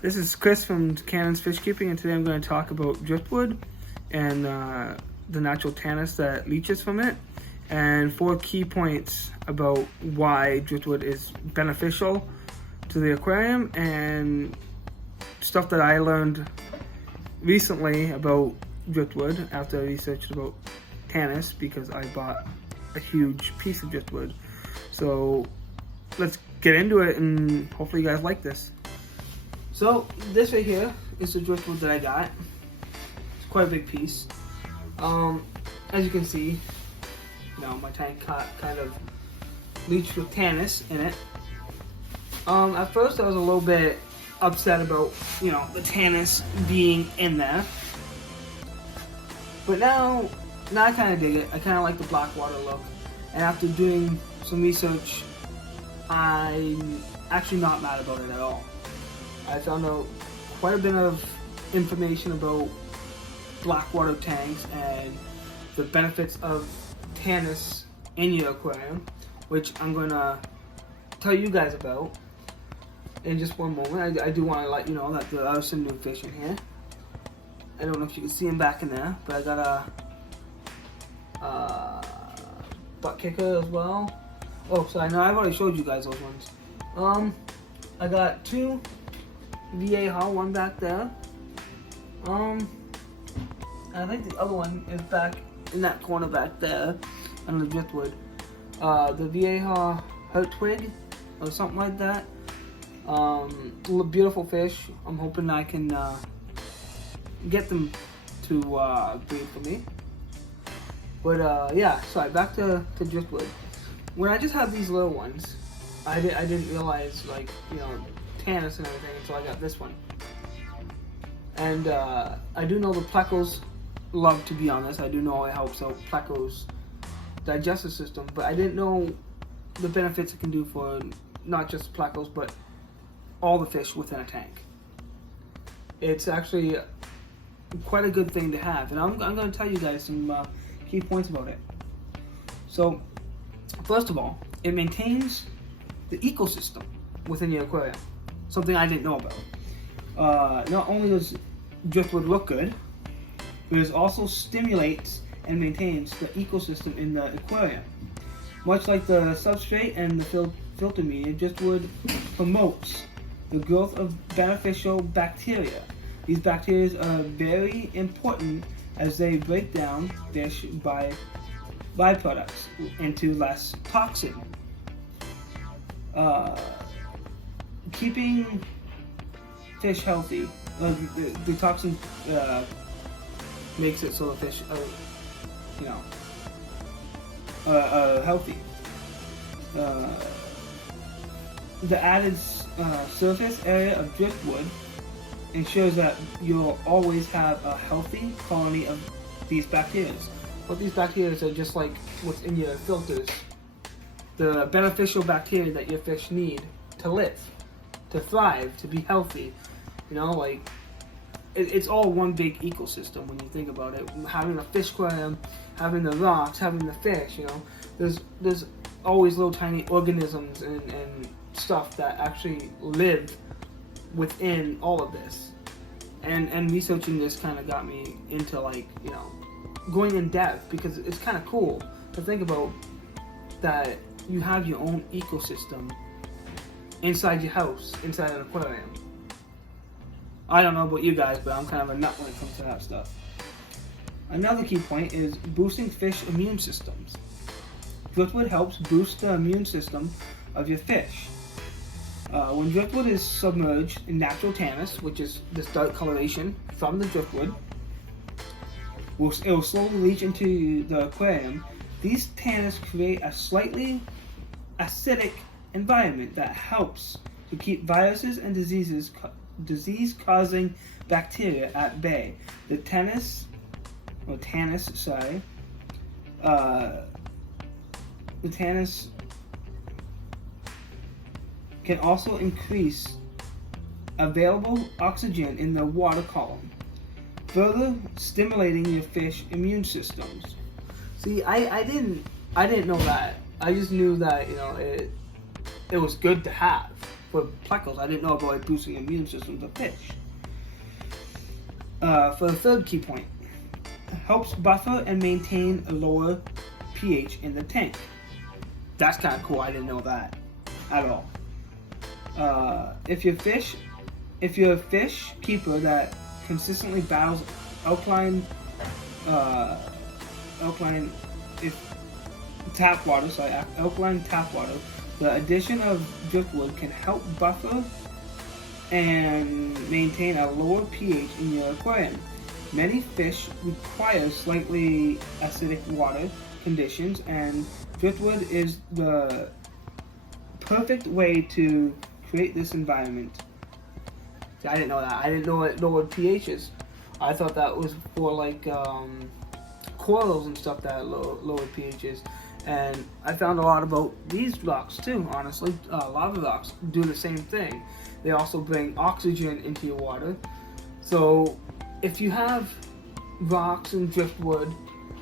This is Chris from Cannon's Fish Keeping, and today I'm going to talk about driftwood and the natural tannins that leaches from it, and 4 key points about why driftwood is beneficial to the aquarium, and stuff that I learned recently about driftwood after I researched about tannins, because I bought a huge piece of driftwood. So let's get into it, and hopefully you guys like this. So this right here is the driftwood that I got. It's quite a big piece. As you can see, my tank kind of leached with tannins in it. At first I was a little bit upset about, the tannins being in there. But now I kind of dig it. I kind of like the black water look. And after doing some research, I'm actually not mad about it at all. I found out quite a bit of information about black water tanks and the benefits of tannins in your aquarium, which I'm going to tell you guys about in just one moment. I do want to let you know that there are some new fish in here. I don't know if you can see them back in there, but I got a butt kicker as well. Oh, sorry, no, I've already showed you guys those ones. I got 2 VA hull, one back there. I think the other one is back in that corner back there under the driftwood. The VA hull hurt twig or something like that. Beautiful fish. I'm hoping I can get them to breed for me. But yeah, sorry, back to driftwood. When I just had these little ones, I didn't realize, tannins and everything until I got this one. And I do know the plecos love to be on this. I do know it helps out plecos' digestive system, but I didn't know the benefits it can do for not just plecos, but all the fish within a tank. It's actually quite a good thing to have, and I'm going to tell you guys some key points about it. So, first of all, it maintains the ecosystem within your aquarium. Something I didn't know about. Not only does driftwood look good, but it also stimulates and maintains the ecosystem in the aquarium. Much like the substrate and the filter media, driftwood promotes the growth of beneficial bacteria. These bacteria are very important as they break down fish byproducts into less toxin. Keeping fish healthy, the toxin makes it so the fish are healthy. The added surface area of driftwood ensures that you'll always have a healthy colony of these bacteria. But these bacteria are just like what's in your filters. The beneficial bacteria that your fish need to live, to thrive, to be healthy. It's all one big ecosystem when you think about it. Having a fish aquarium, having the rocks, having the fish, there's always little tiny organisms and stuff that actually live within all of this. And researching this kind of got me into going in depth, because it's kind of cool to think about that you have your own ecosystem inside your house, inside an aquarium. I don't know about you guys, but I'm kind of a nut when it comes to that stuff. Another key point is boosting fish immune systems. Driftwood helps boost the immune system of your fish. When driftwood is submerged in natural tannins, which is this dark coloration from the driftwood, it will slowly leach into the aquarium. These tannins create a slightly acidic environment that helps to keep viruses and disease-causing bacteria at bay. The tannins, can also increase available oxygen in the water column, further stimulating your fish immune systems. See, I didn't I didn't know that. I just knew that, you know, it was good to have for plecos. I didn't know about it boosting immune systems of fish. For the third key point, it helps buffer and maintain a lower pH in the tank. That's kind of cool. I didn't know that at all. If you're a fish keeper that consistently battles alkaline tap water, the addition of driftwood can help buffer and maintain a lower pH in your aquarium. Many fish require slightly acidic water conditions, and driftwood is the perfect way to create this environment. See, I didn't know that. I didn't know it lowered pHs. I thought that was for like corals and stuff that lowered pHs. And I found a lot about these rocks too, honestly. Lava rocks do the same thing. They also bring oxygen into your water. So if you have rocks and driftwood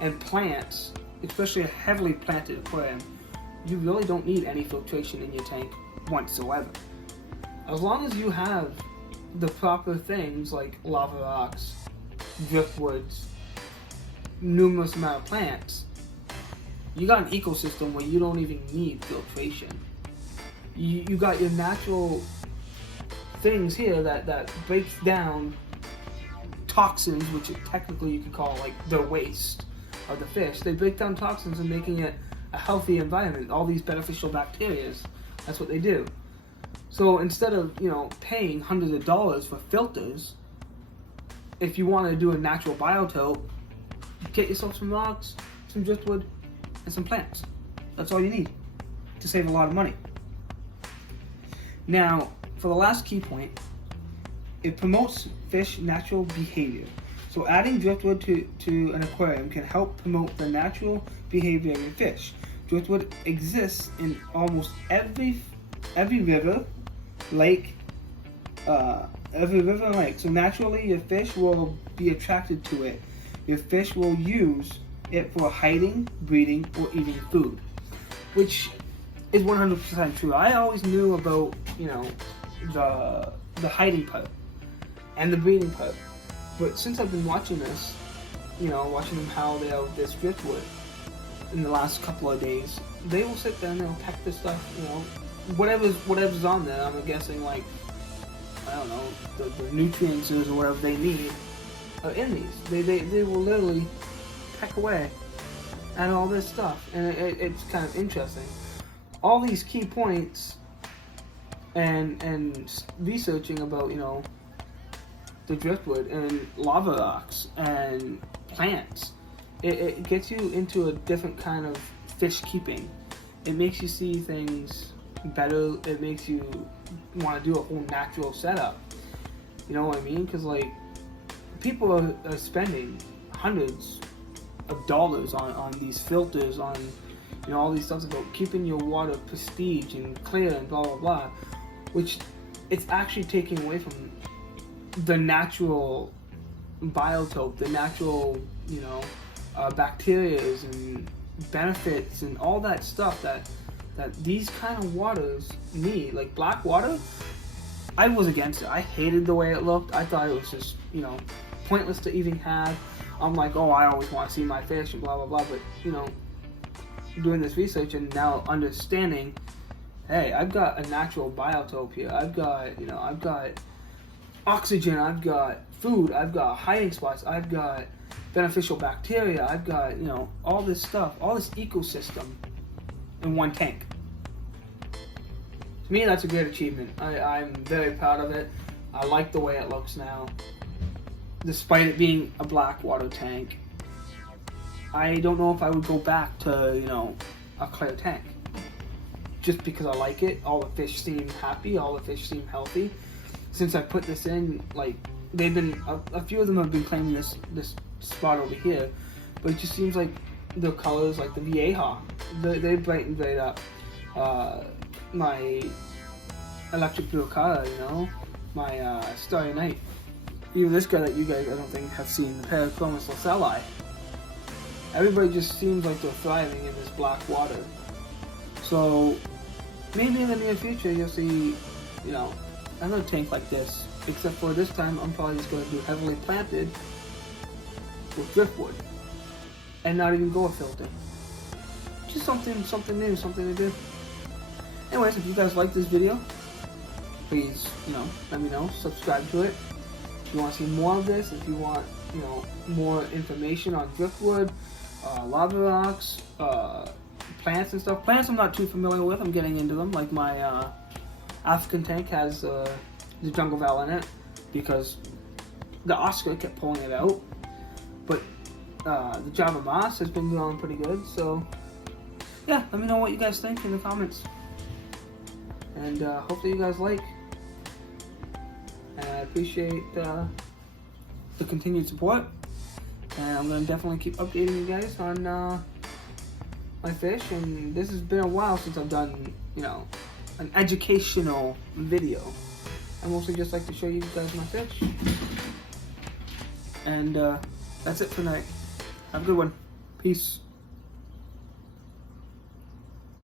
and plants, especially a heavily planted aquarium, you really don't need any filtration in your tank whatsoever. As long as you have the proper things like lava rocks, driftwoods, numerous amount of plants, you got an ecosystem where you don't even need filtration. You got your natural things here that breaks down toxins, which technically you could call like the waste of the fish. They break down toxins and making it a healthy environment. All these beneficial bacteria, that's what they do. So instead of, you know, paying hundreds of dollars for filters, if you want to do a natural biotope, get yourself some rocks, some driftwood, and some plants. That's all you need to save a lot of money. Now, for the last key point, it promotes fish natural behavior. So adding driftwood to an aquarium can help promote the natural behavior of your fish. Driftwood exists in almost every river, lake, So naturally, your fish will be attracted to it. Your fish will use it for hiding, breeding, or eating food, which is 100% true. I always knew about, you know, the hiding part and the breeding part, but since I've been watching this, you know, watching them how they have this driftwood in the last couple of days, they will sit there and they'll peck this stuff, you know, whatever's on there. I'm guessing, like, I don't know, the nutrients or whatever they need are in these. They will literally peck away at all this stuff, and it's kind of interesting. All these key points and researching about, you know, the driftwood and lava rocks and plants, it gets you into a different kind of fish keeping. It makes you see things better. It makes you want to do a whole natural setup. You know what I mean? Because, like, people are spending hundreds of dollars on these filters, on, you know, all these stuff about keeping your water prestige and clear and blah blah blah, which it's actually taking away from the natural biotope, the natural, you know, bacterias and benefits and all that stuff that these kind of waters need. Like black water, I was against it. I hated the way it looked. I thought it was just, you know, pointless to even have. I'm like, oh, I always want to see my fish and blah blah blah. But, you know, doing this research and now understanding, hey, I've got a natural biotope here. I've got oxygen. I've got food. I've got hiding spots. I've got beneficial bacteria. I've got, you know, all this stuff, all this ecosystem in one tank. To me, that's a great achievement. I'm very proud of it. I like the way it looks now. Despite it being a black water tank, I don't know if I would go back to, you know, a clear tank. Just because I like it. All the fish seem happy. All the fish seem healthy. Since I put this in, like, they've been, a few of them have been claiming this spot over here, but it just seems like the colors, like the Vieja, they brighten right up. My electric blue car, you know, my Starry Night. Even this guy that you guys, I don't think, have seen, the Parachromis lacelli. everybody just seems like they're thriving in this black water. So maybe in the near future you'll see, you know, another tank like this. Except for this time, I'm probably just going to do heavily planted with driftwood and not even go a filter. Just something new, something to do. Anyways, if you guys like this video, please, you know, let me know. Subscribe to it. If you want to see more of this, if you want, you know, more information on driftwood, lava rocks, plants and stuff. Plants I'm not too familiar with. I'm getting into them. Like my African tank has the jungle val in it because the Oscar kept pulling it out. But the Java moss has been growing pretty good. So yeah, let me know what you guys think in the comments. And hopefully you guys like. And I appreciate the continued support. And I'm going to definitely keep updating you guys on my fish. And this has been a while since I've done, you know, an educational video. I mostly just like to show you guys my fish. And that's it for tonight. Have a good one. Peace.